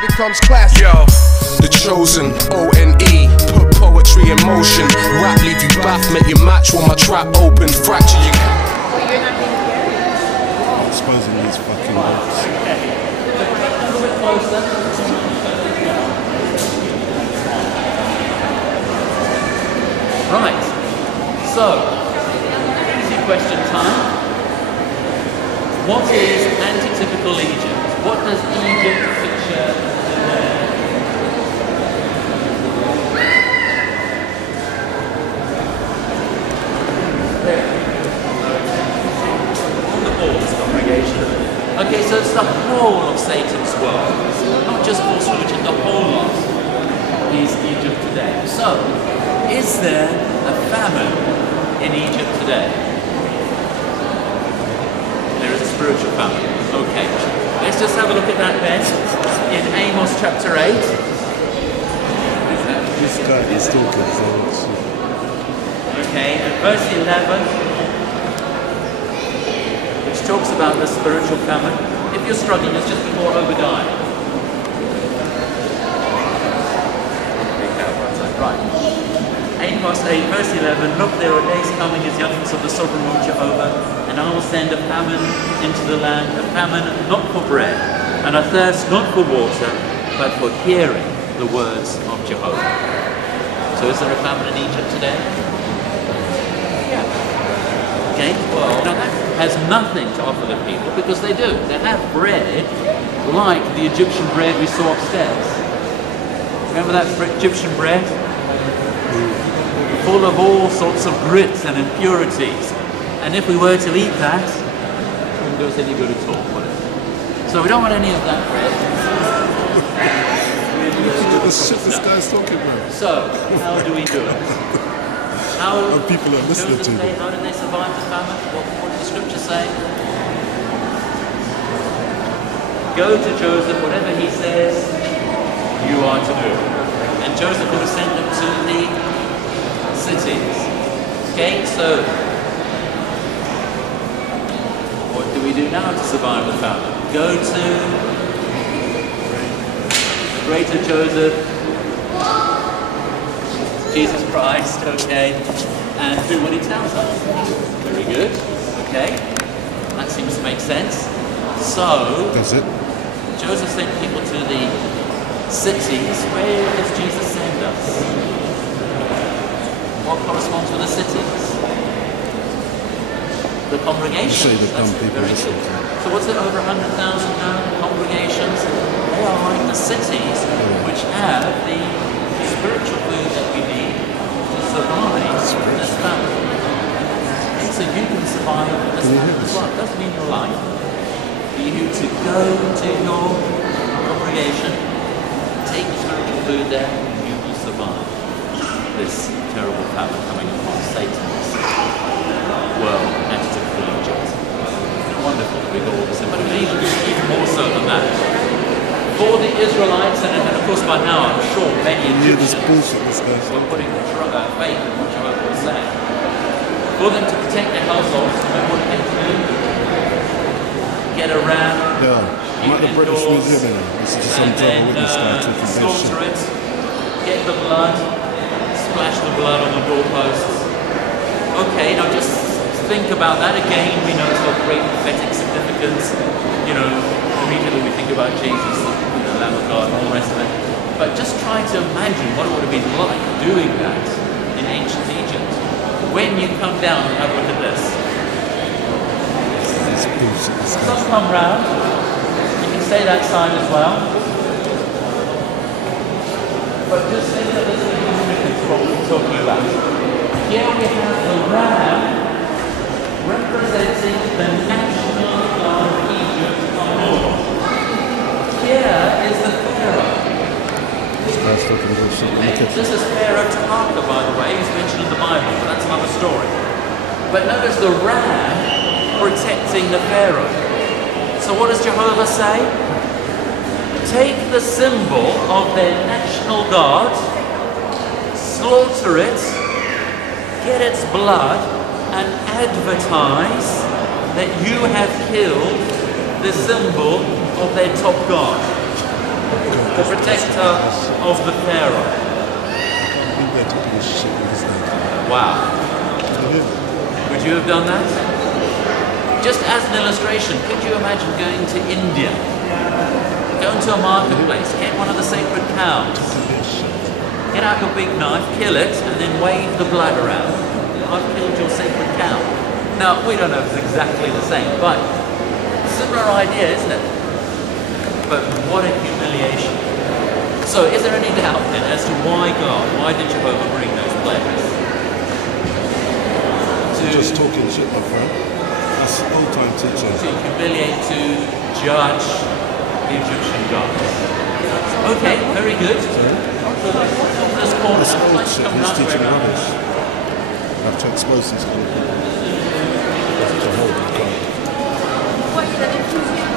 becomes classic. Yo, the chosen, O-N-E, put poetry in motion. Rap leave you baff, make you match when my trap open. Fracture you. Well, you're not being carried. Exposing these fucking boats. A little bit closer. Right. So, easy question time. What is antitypical Egypt? What does Egypt picture today? On the boards, congregation. Okay, so it's the whole of Satan's world. Not just false religion, the whole lot is Egypt today. So, is there a famine in Egypt today? There is a spiritual famine. Okay. Let's just have a look at that then. In Amos chapter 8. This guy is talking, so okay, and verse 11, which talks about the spiritual famine. If you're struggling, it's just before Obadiah. Right. Amos 8, verse 11, look, there are days coming as youngsters of the sovereign Lord Jehovah, and I will send a famine into the land, a famine not for bread, and a thirst not for water, but for hearing the words of Jehovah. So is there a famine in Egypt today? Yeah. Okay, well, now that has nothing to offer the people, because they do. They have bread like the Egyptian bread we saw upstairs. Remember that Egyptian bread? Full of all sorts of grits and impurities. And if we were to eat that, it wouldn't do us any good at all, would it? So we don't want any of that bread. the shit this guy's talking about. So, how do we do it? How people are listening to you. How did they survive the famine? What did the scripture say? Go to Joseph, whatever he says, you are to do. And Joseph would have sent them to the cities. Okay, so what do we do now to survive the famine? Go to the greater Joseph, Jesus Christ, okay, and do what he tells us. Very good, okay, that seems to make sense. So, does it? Joseph sent people to the cities. Where does Jesus send us? What corresponds with the cities? The congregations. That's very good. So what's it, over 100,000 congregations? They are like the cities which have the spiritual food that we need to survive this famine. And so you can survive this famine as well. It doesn't mean your life. For you to go to your congregation, take the spiritual food there, and you will survive this terrible famine coming upon Satan's world, antitypical Egypt. Wonderful that we got all this in, but even more so than that. For the Israelites, and of course by now I'm sure many Egyptians were putting faith in what Jahovah was saying. For them to protect their households, what they do, get a ram, I'm at the British Museum, this is just some trouble with this guy talking this slaughter it, get the blood, splash the blood on the doorposts. Okay, now just think about that again. We know it's got great prophetic significance. You know, immediately we think about Jesus, the Lamb of God, and all the rest of it. But just try to imagine what it would have been like doing that in ancient Egypt. When you come down and have a look at this. Some come round. You can say that side as well. But just think of this significance of what we're talking about. Here we have the ram representing the national god of Egypt on board. Here is the Pharaoh. This is Pharaoh Taka, by the way. He's mentioned in the Bible, but that's another story. But notice the ram protecting the Pharaoh. So what does Jahovah say? Take the symbol of their national god, slaughter it, get its blood, and advertise that you have killed the symbol of their top god. The protector of the Pharaoh. Be there to do shit with his name. Wow. Would you have done that? Just as an illustration, could you imagine going to India? Go into a marketplace, get one of the sacred cows, get out your big knife, kill it, and then wave the blood around. I've killed your sacred cow. Now, we don't know if it's exactly the same, but similar idea, isn't it? But what a humiliation. So, is there any doubt then as to why God, why did Jehovah bring those plagues? Just talking shit, my friend. That's old-time teaching. To humiliate, to judge the Egyptian gods. Okay, very good. Let's call That's it. old shit. He's teaching rubbish. I have to expose these people. That's Jehovah God. Why you let him choose you?